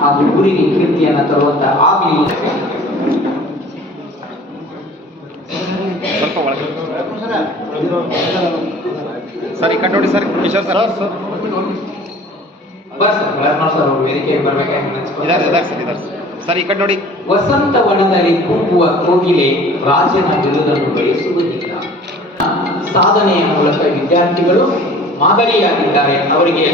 ಆ ಗುರಿ ಕೀರ್ತಿಯನ್ನು ತರುವಂತ ಆಗ್ಲಿ. ಸ್ವಲ್ಪ ಕಟ್ಟೋಡಿ ಸರ್ ಈ ಕಡೆ ಸರ್ ಕಿಶೋರ್ ಸರ್. ಬಸ್ ಲಕ್ಷ್ಮಣ ಸರ್ ಅವರು ವೇದಿಕೆಗೆ ಬರ್ಬೇಕಾಗಿ ಸರ್ ಈ ಕಡೆ ನೋಡಿ. ವಸಂತ ವನದಲ್ಲಿ ಕೂಗುವ ಕೋಗಿಲೆ ರಾಜನ ಬಿರುದನ್ನು ಬಯಸುವುದಿಲ್ಲ ಸಾಧನೆಯ ಮೂಲಕ ವಿದ್ಯಾರ್ಥಿಗಳು ಮಾದರಿಯಾಗಿದ್ದಾರೆ. ಅವರಿಗೆ